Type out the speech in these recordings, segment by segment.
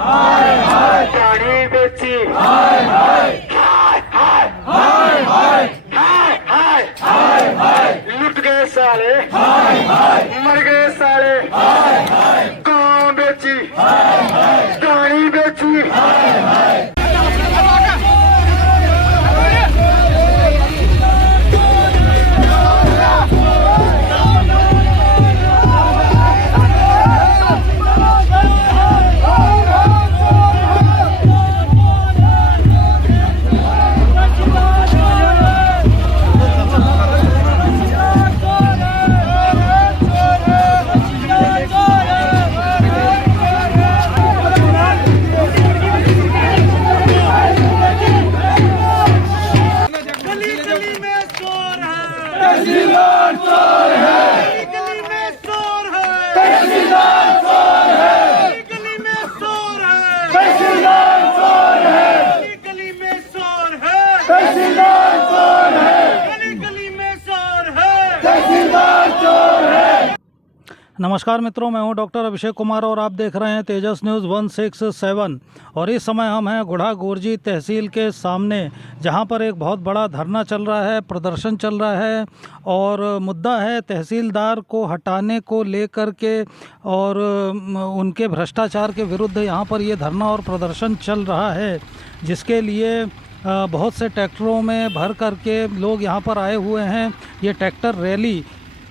गाड़ी बेची, लुट गए साले, मर गए साले, गाँव बेची, गाड़ी बेची। तहसीलदार चोर है, गली में चोर है, तहसीलदार चोर है, गली में चोर है, तहसीलदार चोर है, गली में चोर है, तहसीलदार चोर है, गली में चोर है, तहसीलदार चोर है। नमस्कार मित्रों, मैं हूं डॉक्टर अभिषेक कुमार और आप देख रहे हैं तेजस न्यूज़ 167। और इस समय हम हैं गुढ़ा गोरजी तहसील के सामने, जहां पर एक बहुत बड़ा धरना चल रहा है, प्रदर्शन चल रहा है और मुद्दा है तहसीलदार को हटाने को लेकर के और उनके भ्रष्टाचार के विरुद्ध यहां पर ये धरना और प्रदर्शन चल रहा है, जिसके लिए बहुत से ट्रैक्टरों में भर करके लोग यहां पर आए हुए हैं। ये ट्रैक्टर रैली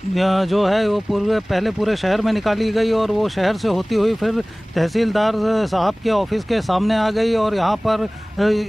जो है वो पहले पूरे शहर में निकाली गई और वो शहर से होती हुई फिर तहसीलदार साहब के ऑफिस के सामने आ गई और यहाँ पर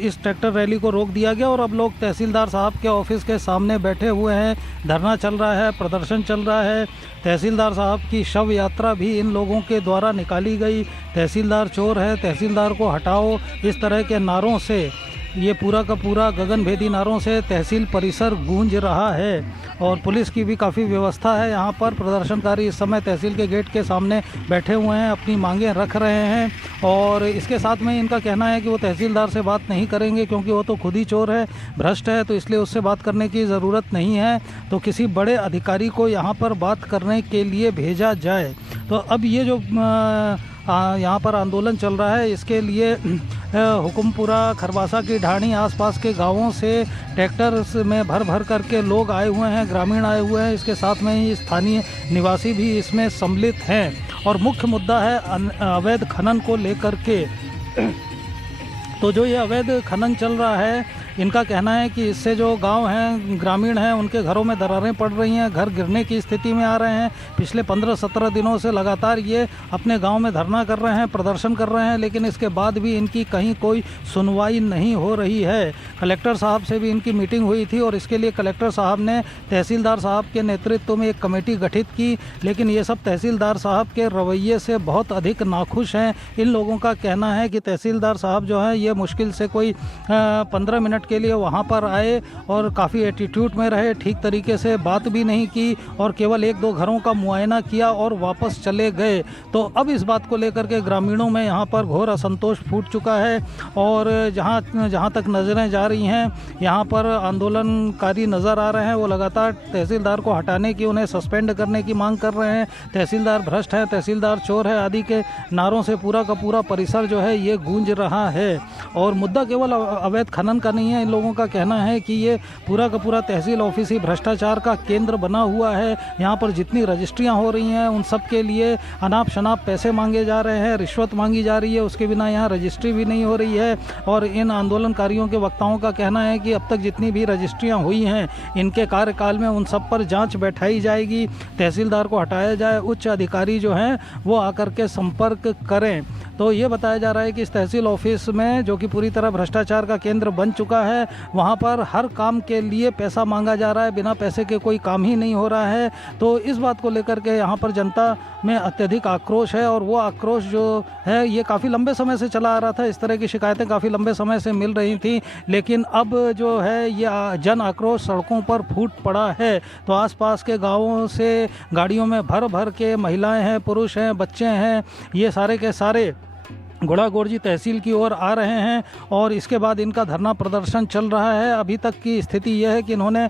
इस ट्रैक्टर रैली को रोक दिया गया और अब लोग तहसीलदार साहब के ऑफिस के सामने बैठे हुए हैं। धरना चल रहा है, प्रदर्शन चल रहा है। तहसीलदार साहब की शव यात्रा भी इन लोगों के द्वारा निकाली गई। तहसीलदार चोर है, तहसीलदार को हटाओ, इस तरह के नारों से ये पूरा का पूरा गगनभेदी नारों से तहसील परिसर गूंज रहा है और पुलिस की भी काफ़ी व्यवस्था है। यहाँ पर प्रदर्शनकारी इस समय तहसील के गेट के सामने बैठे हुए हैं, अपनी मांगें रख रहे हैं और इसके साथ में इनका कहना है कि वो तहसीलदार से बात नहीं करेंगे क्योंकि वो तो खुद ही चोर है, भ्रष्ट है, तो इसलिए उससे बात करने की ज़रूरत नहीं है, तो किसी बड़े अधिकारी को यहाँ पर बात करने के लिए भेजा जाए। तो अब ये जो यहाँ पर आंदोलन चल रहा है, इसके लिए हुकुमपुरा, खरवासा की ढाणी, आसपास के गांवों से ट्रैक्टर में भर भर करके लोग आए हुए हैं, ग्रामीण आए हुए हैं। इसके साथ में ही स्थानीय निवासी भी इसमें सम्मिलित हैं और मुख्य मुद्दा है अवैध खनन को लेकर के। तो जो ये अवैध खनन चल रहा है, इनका कहना है कि इससे जो गांव हैं, ग्रामीण हैं, उनके घरों में दरारें पड़ रही हैं, घर गिरने की स्थिति में आ रहे हैं। पिछले 15-17 दिनों से लगातार ये अपने गांव में धरना कर रहे हैं, प्रदर्शन कर रहे हैं, लेकिन इसके बाद भी इनकी कहीं कोई सुनवाई नहीं हो रही है। कलेक्टर साहब से भी इनकी मीटिंग हुई थी और इसके लिए कलेक्टर साहब ने तहसीलदार साहब के नेतृत्व में एक कमेटी गठित की, लेकिन ये सब तहसीलदार साहब के रवैये से बहुत अधिक नाखुश हैं। इन लोगों का कहना है कि तहसीलदार साहब जो है ये मुश्किल से कोई 15 मिनट के लिए वहाँ पर आए और काफ़ी एटीट्यूड में रहे, ठीक तरीके से बात भी नहीं की और केवल 1-2 घरों का मुआयना किया और वापस चले गए। तो अब इस बात को लेकर के ग्रामीणों में यहाँ पर घोर असंतोष फूट चुका है और जहाँ तक नज़रें जा रही हैं, यहाँ पर आंदोलनकारी नज़र आ रहे हैं। वो लगातार तहसीलदार को हटाने की, उन्हें सस्पेंड करने की मांग कर रहे हैं। तहसीलदार भ्रष्ट है, तहसीलदार चोर है आदि के नारों से पूरा का पूरा परिसर जो है ये गूंज रहा है। और मुद्दा केवल अवैध खनन का नहीं है, इन लोगों का कहना है कि ये पूरा का पूरा तहसील ऑफिस ही भ्रष्टाचार का केंद्र बना हुआ है। यहाँ पर जितनी रजिस्ट्रियाँ हो रही हैं उन सब के लिए अनाप शनाप पैसे मांगे जा रहे हैं, रिश्वत मांगी जा रही है, उसके बिना यहाँ रजिस्ट्री भी नहीं हो रही है। और इन आंदोलनकारियों के वक्ताओं का कहना है कि अब तक जितनी भी रजिस्ट्रियाँ हुई हैं इनके कार्यकाल में उन सब पर जाँच बैठाई जाएगी, तहसीलदार को हटाया जाए, उच्च अधिकारी जो हैं वो आकर के संपर्क करें। तो ये बताया जा रहा है कि इस तहसील ऑफिस में, जो कि पूरी तरह भ्रष्टाचार का केंद्र बन चुका है, वहाँ पर हर काम के लिए पैसा मांगा जा रहा है, बिना पैसे के कोई काम ही नहीं हो रहा है। तो इस बात को लेकर के यहाँ पर जनता में अत्यधिक आक्रोश है और वो आक्रोश जो है ये काफ़ी लंबे समय से चला आ रहा था। इस तरह की शिकायतें काफ़ी लंबे समय से मिल रही थी, लेकिन अब जो है ये जन आक्रोश सड़कों पर फूट पड़ा है। तो आसपास के गाँवों से गाड़ियों में भर भर के महिलाएँ हैं, पुरुष हैं, बच्चे हैं, ये सारे के सारे गुढ़ागोरजी तहसील की ओर आ रहे हैं और इसके बाद इनका धरना प्रदर्शन चल रहा है। अभी तक की स्थिति यह है कि इन्होंने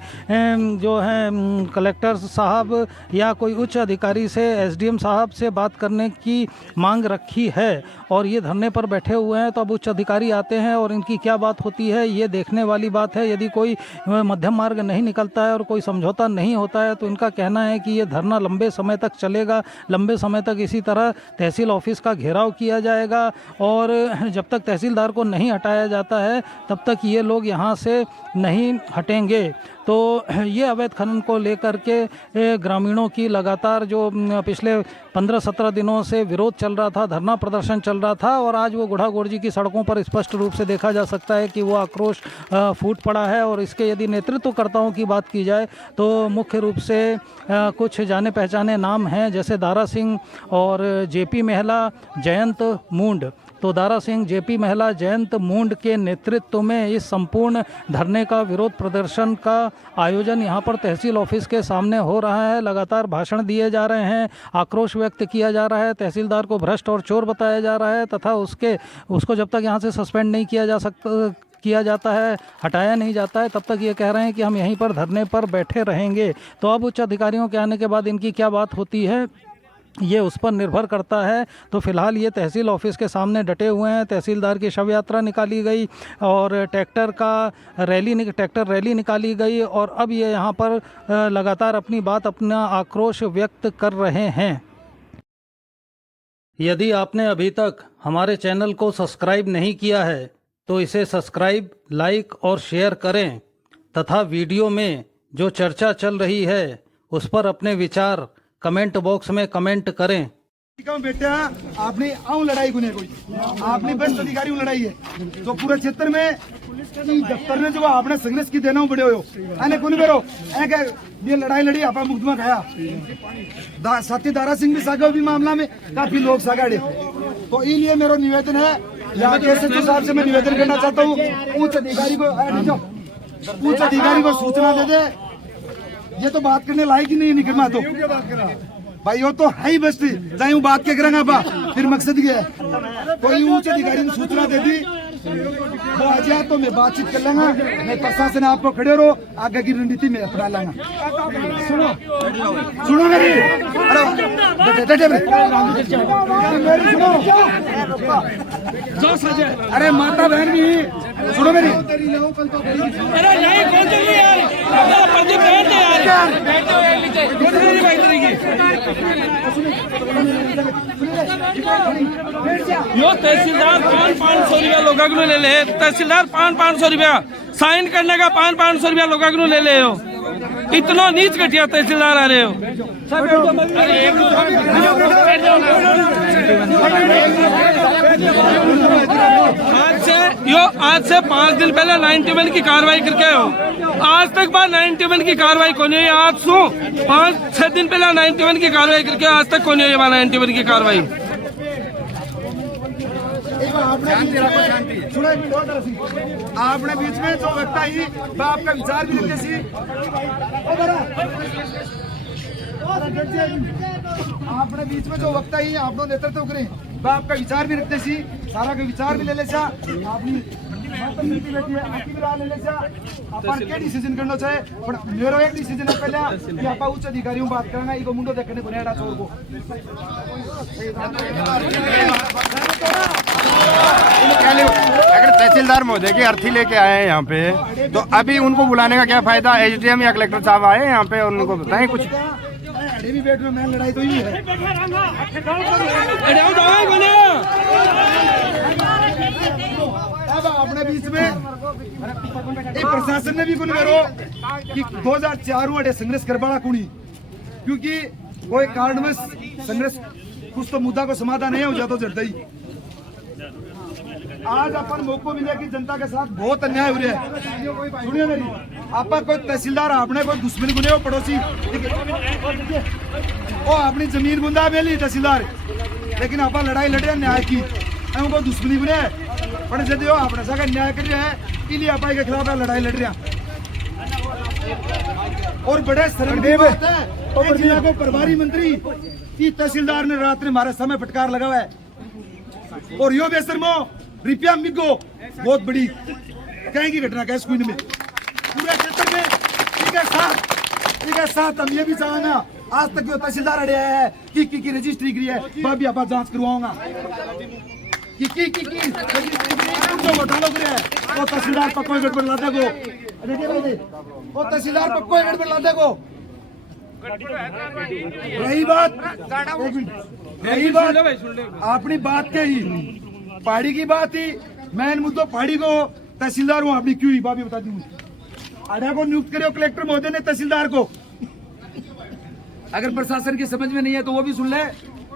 जो है कलेक्टर साहब या कोई उच्च अधिकारी से, एसडीएम साहब से बात करने की मांग रखी है और ये धरने पर बैठे हुए हैं। तो अब उच्च अधिकारी आते हैं और इनकी क्या बात होती है ये देखने वाली बात है। यदि कोई मध्यम मार्ग नहीं निकलता है और कोई समझौता नहीं होता है तो इनका कहना है कि ये धरना लंबे समय तक चलेगा, लंबे समय तक इसी तरह तहसील ऑफिस का घेराव किया जाएगा और जब तक तहसीलदार को नहीं हटाया जाता है तब तक ये लोग यहाँ से नहीं हटेंगे। तो ये अवैध खनन को लेकर के ग्रामीणों की लगातार जो पिछले 15-17 दिनों से विरोध चल रहा था, धरना प्रदर्शन चल रहा था और आज वो गुढ़ागोरजी की सड़कों पर स्पष्ट रूप से देखा जा सकता है कि वो आक्रोश फूट पड़ा है। और इसके यदि नेतृत्वकर्ताओं की बात की जाए तो मुख्य रूप से कुछ जाने पहचाने नाम हैं, जैसे दारा सिंह और जेपी मेहला, जयंत मूंड। तो दारा सिंह, जेपी मेहला, जयंत मूंड के नेतृत्व में इस संपूर्ण धरने का, विरोध प्रदर्शन का आयोजन यहाँ पर तहसील ऑफिस के सामने हो रहा है। लगातार भाषण दिए जा रहे हैं, आक्रोश व्यक्त किया जा रहा है, तहसीलदार को भ्रष्ट और चोर बताया जा रहा है तथा उसको जब तक यहाँ से सस्पेंड नहीं किया जाता है, हटाया नहीं जाता है, तब तक ये कह रहे हैं कि हम यहीं पर धरने पर बैठे रहेंगे। तो अब उच्च अधिकारियों के आने के बाद इनकी क्या बात होती है ये उस पर निर्भर करता है। तो फिलहाल ये तहसील ऑफिस के सामने डटे हुए हैं। तहसीलदार की शव यात्रा निकाली गई और ट्रैक्टर रैली निकाली गई और अब ये यहाँ पर लगातार अपना आक्रोश व्यक्त कर रहे हैं। यदि आपने अभी तक हमारे चैनल को सब्सक्राइब नहीं किया है तो इसे सब्सक्राइब, लाइक और शेयर करें तथा वीडियो में जो चर्चा चल रही है उस पर अपने विचार कमेंट बॉक्स में कमेंट करें। बेटा आपने आऊं लड़ाई गुने कोई आपने बस अधिकारी लड़ाई है तो पूरे क्षेत्र में दफ्तर ने जो आपने संघर्ष की देना बड़े हो आने कौन बेरो ये लड़ाई लड़ी आप मुकदमा खाया साथी दारा सिंह भी सागा भी मामला में काफी लोग सागाड़े। तो इसलिए मेरा निवेदन है यहाँ के एसएचओ साहब से मैं निवेदन करना चाहता हूँ उच्च अधिकारी को सूचना दे दे। ये तो बात करने लायक ही नहीं निकलना तो भाई वो तो है ही बस्ती चाहे वो बात क्या करेंगे बा फिर मकसद क्या है। कोई उच्च अधिकारी ने सूचना दे दी वो आ जाए तो मैं बातचीत कर लूंगा, मैं प्रशासन आपको खड़े रहो आगे की रणनीति में अपना लूंगा। सुनो मेरी अरे माता बहन भी सुनो मेरी यो तहसीलदार 500 रुपया लोगों को ले ले, तहसीलदार 500 रुपया साइन करने का 500 रुपया लोगों को ले ले हो। इतना नीच घटिया तहसीलदार आ रहे हो। आज से 5 दिन पहले 91 की कार्रवाई करके हो, आज तक बाद 91 की कार्रवाई कौन है। आज सो 5-6 दिन पहले 91 की कार्रवाई करके आज तक कौन है 91 की कार्रवाई। आपने बीच में जो व्यक्ता ही आपका विचार भी रखते सी आपने बीच में जो वक्ता ही आपनो नेतृत्व करें आपका विचार भी रखते सी सारा का विचार भी ले ले सा आपनी डिसीजन करना चाहे पर मेरो एक डिसीजन है पहले कि आप उच्च अधिकारियों बात करना इको मुंडो देखने को नेड़ा छोड़ को अगर तहसीलदार महोदय की अर्थी लेके आए हैं यहाँ पे तो अभी उनको बुलाने का क्या फायदा। एसडीएम या कलेक्टर साहब आए यहाँ पे और उनको बताएं कुछ। भी बैठ में लड़ाई तो ही है अब अपने बीच में प्रशासन ने भी कुछ करो कि 2004 वाले संघर्ष करवाना कुणी क्योंकि वो एक कारण में संघर्ष कुछ तो मुद्दा को समाधान नहीं हो जाता जड़ता ही। आज अपन मौको मिले कि जनता के साथ बहुत अन्याय हो रहा है। सुनिए मेरी आप कोई तहसीलदार आपने कोई दुश्मनी गुने हो पड़ोसी वो अपनी जमीन गुंदा मेली तहसीलदार लेकिन आप लड़ाई लड़ रहे न्याय की कोई दुश्मनी गुने पर जब आपने सा न्याय कर रहे हैं इसलिए आप के खिलाफ लड़ाई लड़ रहे हैं। और बड़े शर्मदेव है प्रभारी मंत्री की तहसीलदार ने रात में हमारे समय फटकार लगा हुआ है और यो बेसरमो रुपया मिगो बहुत बड़ी कहेंगी घटना कैसे स्कूल में पूरे क्षेत्र में एक साथ हम ये भी चाहेंगे आज तक जो तहसीलदार अड़े है की रजिस्ट्री करी है भाभी आप जांच करवाऊंगा की जो घोटाला करे है वो तहसीलदार पर कोई गड़बड़ लाते को वो तहसीलदार पर कोई गड़बड़ लाते को रही बात अपनी बात के ही पहाड़ी की बात ही मेन मुद्दों पहाड़ी को तहसीलदार हूँ अपनी क्यों ही बाबी बता दी आधा को नियुक्त करे कलेक्टर महोदय ने तहसीलदार को अगर प्रशासन की समझ में नहीं है तो वो भी सुन ले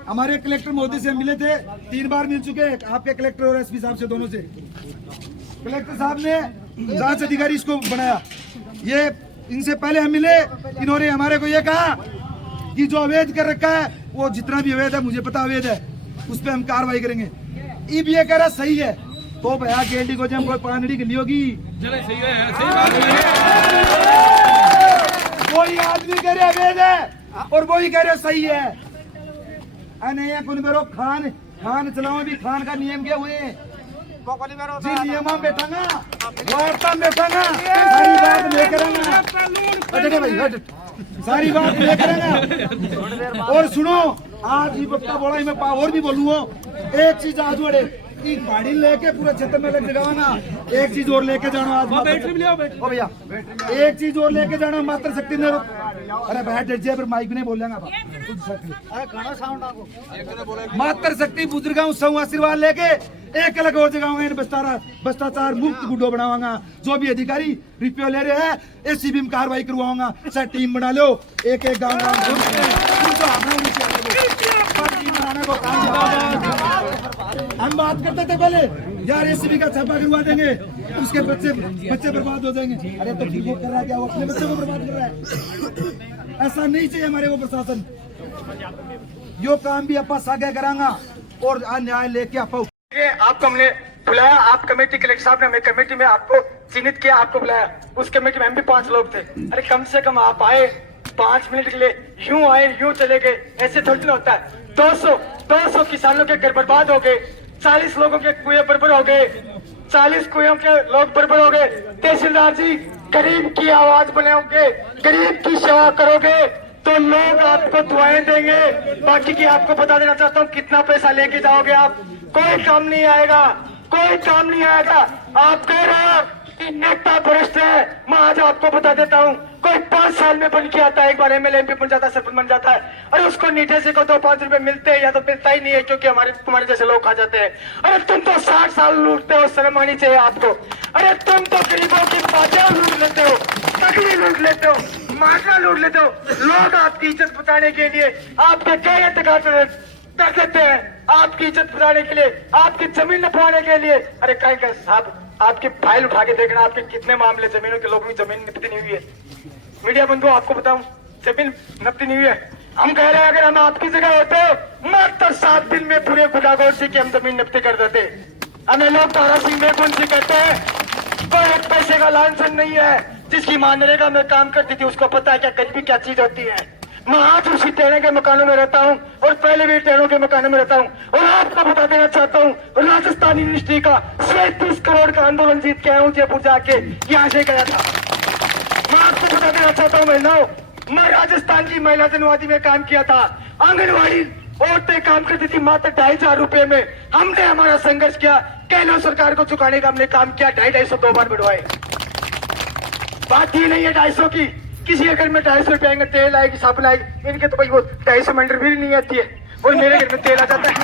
हमारे कलेक्टर महोदय से हम मिले थे 3 बार मिल चुके हैं आपके कलेक्टर और एसपी साहब से दोनों से कलेक्टर साहब ने जांच अधिकारी इसको बनाया ये इनसे पहले हम मिले इन्होंने हमारे को ये कहा कि जो अवैध कर रखा है वो जितना भी अवैध है मुझे पता अवैध है उस पर हम कार्रवाई करेंगे अब ये कह रहा सही है तो भैया गेंडी को जब कोई पानड़ी गली होगी कोई आदमी कह रहे अवैध है और वही कह रहे सही है नहीं खान चलाओ भी खान का नियम क्या हुए जी नियम में बैठांगा वार्ता में बैठांगा सारी बात लेकर सारी बात लेकर और सुनो आज ही वक्ता बोला मैं और भी बोलूँ एक चीज आज बड़े गाड़ी लेके पूरे क्षेत्र में लग जगाना एक चीज और लेके जाना आज भैया एक चीज और लेके जाना मात्र शक्ति ने अरे बैठ जाइए पर माइक नहीं बोलेगा मात्र शक्ति बुजुर्ग सब आशीर्वाद लेके एक अलग और जगह भ्रष्टाचार मुक्त गुड्डो बनावांगा जो भी अधिकारी रुपये ले रहे हैं एसीबी में कार्रवाई करवाऊंगा सर टीम बना लो एक गाँव हम बात करते थे पहले यार एसीबी का छापा करवा देंगे उसके बच्चे बर्बाद हो जाएंगे अरे तो ठीक कर रहा है क्या वो अपने बच्चे को बर्बाद कर रहा है ऐसा नहीं चाहिए हमारे को प्रशासन यो काम भी अपा सागे करांगा और न्याय लेके आपको हमने बुलाया आप कमेटी कलेक्टर साहब ने हमें कमेटी में आपको चिन्हित किया आपको बुलाया उस कमेटी में हम भी 5 लोग थे अरे कम से कम आप आए 5 मिनट के लिए यूं आए यूं चले गए ऐसे थोड़ी ना होता है 200 किसानों के घर बर्बाद हो गए 40 लोगों के कुएं बर्बाद हो गए 40 कुएं के लोग बर्बाद हो गए तहसीलदार जी गरीब की आवाज बनाओगे गरीब की सेवा करोगे तो लोग आपको दुआएं देंगे बाकी की आपको बता देना चाहता हूँ कितना पैसा लेके जाओगे आप कोई काम नहीं आएगा आप कह रहे हो कि नेता भ्रष्ट है मैं आज आपको बता देता हूँ कोई 5 साल में बन के आता है एक बार एमएलए एमपी बन जाता है सरपंच बन जाता है और उसको नीचे से को 2-5 रुपए मिलते हैं या तो मिलता ही नहीं है क्योंकि तुम्हारे जैसे लोग खा जाते हैं अरे तुम तो 60 साल लूटते हो शर्म आनी चाहिए आपको अरे तुम तो गरीबों की बातें लूट लेते हो तकलीफ लूट लेते हो माशरा लूट लेते हो लोग आपकी इज्जत बचाने के लिए आपके कई कर देते हैं आपकी इज्जत बचाने के लिए आपकी जमीन नपवाने के लिए अरे कहीं का साहब आपकी फाइल उठा के देखना आपके कितने मामले जमीनों के लोगों की जमीन निपटी नहीं हुई है मीडिया बंधु आपको बताऊं जमीन नपटी नहीं हुई है हम कह रहे हैं अगर हम आपकी जगह होते मात्र 7 दिन में पूरे गुड़ागौर से की हम जमीन नपटी कर देते हमें लोग तारा सिंह बेगुंसी कहते हैं कोई 1 पैसे का लांछन नहीं है जिसकी मां नरेगा में काम करती थी उसको पता है क्या गरीबी क्या चीज होती है मैं आज उसी टेढ़े के मकानों में रहता हूँ और पहले भी टेढ़ों के मकानों में रहता हूँ और आपको बता देना चाहता हूँ राजस्थान यूनिवर्सिटी का 37 करोड़ का आंदोलन जीत के आया हूँ जयपुर जाके यहाँ से गया था मैं आपको बता देना चाहता हूँ महिलाओं मैं राजस्थान की महिला जनवादी में काम किया था आंगनबाड़ी औरतें काम करती थी मात्र 2,500 रुपए में हमने हमारा संघर्ष किया गहलोत सरकार को चुकाने का हमने काम किया 250 2 बार बढ़वाए बात ही नहीं है 250 की किसी घर में 250 रुपए आएंगे तेल आएगी साबुन आएगी इनके तो भाई वो 250 मंडर भी नहीं आती है और मेरे घर में तेल आ जाता है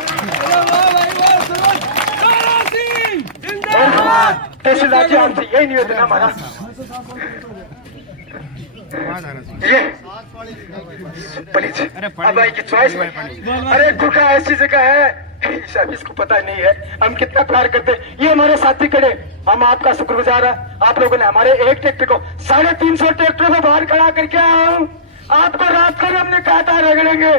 तहसीलदार जी आपसे यही निवेदन है हमारा ये अब की चॉइस अरे गुरका ऐसी जगह है इसको पता नहीं है हम कितना प्यार करते हैं ये हमारे साथी खड़े हम आपका शुक्रगुजार है आप लोगों ने हमारे एक ट्रैक्टर को 350 ट्रैक्टरों को बाहर खड़ा करके आया हूँ आपको रात को हमने कहा था रगड़ेंगे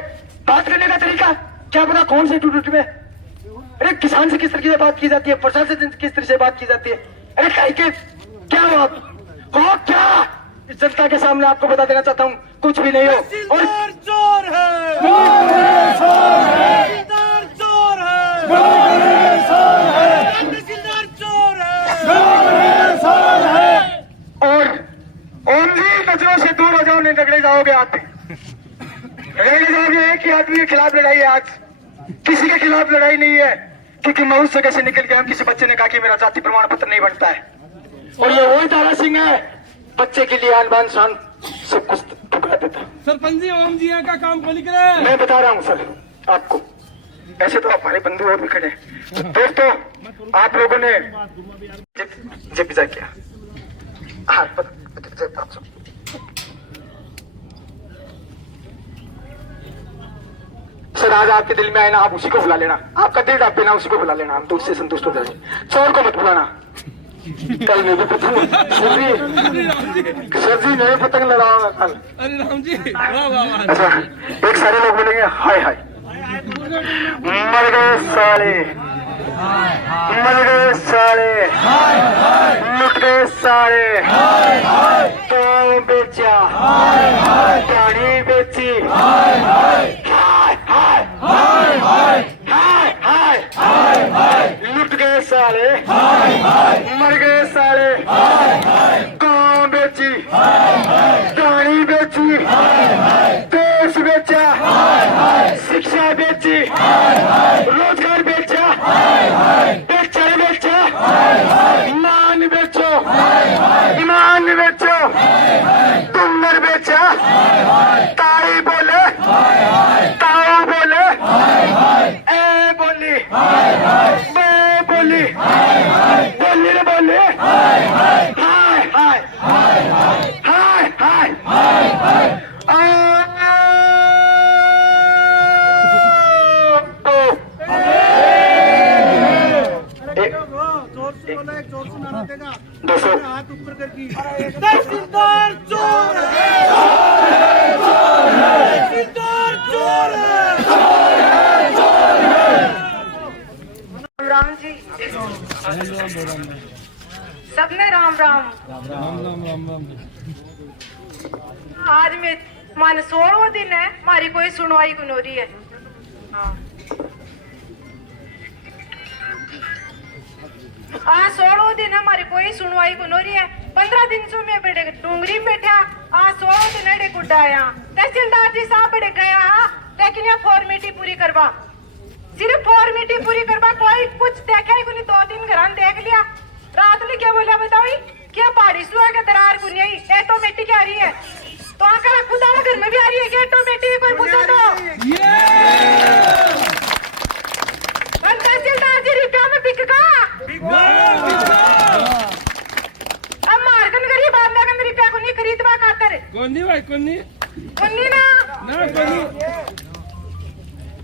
बात करने का तरीका क्या पता कौन से टूट में अरे किसान से किस तरीके से बात की जाती है प्रशासन से किस तरह से बात की जाती है अरे क्या हो आप हो क्या इस जनता के सामने आपको बता देना चाहता हूँ कुछ भी नहीं हो और चोर है गया आप भी। ये एक ही आदमी के खिलाफ लड़ाई है आज, किसी के खिलाफ लड़ाई नहीं है, क्योंकि मैं उस जगह से निकल गया। किसी बच्चे ने कहा कि मेरा जाति प्रमाण पत्र नहीं बनता है, और ये वही तारा सिंह है, बच्चे के लिए आन बान शान सब कुछ ठुकरा देता। सरपंच जी ओम जी यहाँ का काम खोल कर मैं बता रहा हूँ सर आपको, ऐसे तो हमारे बंधु और भी खड़े हैं। तो दोस्तों, आप लोगों ने जब विजय किया, हाँ, सर आज आपके दिल में आए ना, आप उसी को बुला लेना, आपका दिल डापे ना, उसी को बुला लेना, हम तो उससे संतुष्ट हो जाएंगे। चोर को मत बुलाना। कल मैं भी पतंग, सर जी मैं पतंग लड़ाऊंगा कल। अरे राम जी वाह वाह। अच्छा, एक सारे लोग बोलेंगे हाय हाय, मर गए साले, मर गए साले, लुट गए साले, गाँव बेचा, गाड़ी बेची, हाय हाय लुट गए साले, मर गए साले, गाँव बेची, गाड़ी बेची, देश बेचा, शिक्षा बेची, रोजगार बेचा, बेचा बेचा, ईमान बेचो, ईमान बेचो, तुमर बेचा, ताई बोले, ताऊ बोले, ए बोली, बे बोली, बोली रे बोली, हाय हाय हाय हाय तहसीलदार चोर है, तहसीलदार चोर है। राम जी सबने राम राम। आज में मान 16वां दिन है, हमारी कोई सुनवाई को नहीं है। हाँ। आज 16वां दिन है, हमारी कोई सुनवाई को नहीं है। 15 दिन से मैं बेटे डूंगरी में बैठा, आज 16वां दिन अड़े गुड्डा आया। तहसीलदार जी साहब बड़े गया हाँ, लेकिन यह फॉर्मेलिटी पूरी करवा, सिर्फ फॉर्मेलिटी पूरी करवा, कोई कुछ देखा ही नहीं। 2-3 घर देख लिया, रात में क्या बोला बताओ, क्या पहाड़ी सुहा के दरार को नहीं ऑटोमेटिक आ रही है, तो आकर खुद घर में भी आ रही है कि ऑटोमेटिक कोई पूछो तो। तहसीलदार जी रुपया में बिक का अब मारकन गरीब आदमी का रुपया को नहीं खरीदवा खातर कोनी भाई कोनी ना कोनी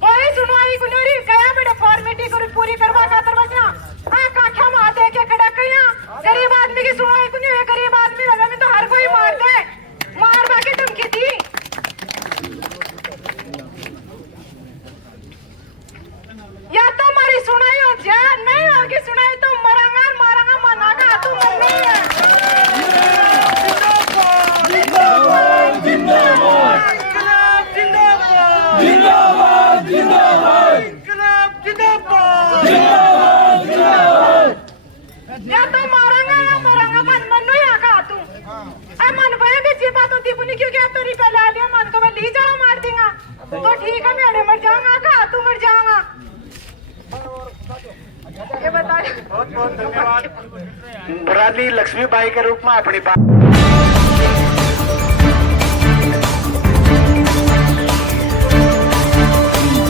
कोई सुनवाई को नहीं गया बेटा फॉर्मेलिटी को पूरी करवा खातर बचा काखा मार दे के खड़ा कया। गरीब आदमी की सुनवाई को नहीं है, गरीब आदमी लगा में तो हर कोई मार दे, मार बाकी धमकी दी। या तो हमारी सुनाई हो जाए, नहीं होगी सुनाई तो मरांगा मारांगा मनागा, तू मर नहीं है। जिंदाबाद जिंदाबाद इनकलाब जिंदाबाद जिंदाबाद जिंदाबाद इनकलाब जिंदाबाद जिंदाबाद जिंदाबाद। या तो मारांगा या मरांगा, मन मन नहीं आका तू मन भय भी जी बात होती पुनी, क्योंकि अब तो रिपा ला लिया, मन को मैं ली जाओ मार देगा तो ठीक है, मैं मर जाऊंगा का तू मर जाऊंगा। ये बता बहुत बहुत धन्यवाद। बुराली लक्ष्मीबाई के रूप में अपनी बात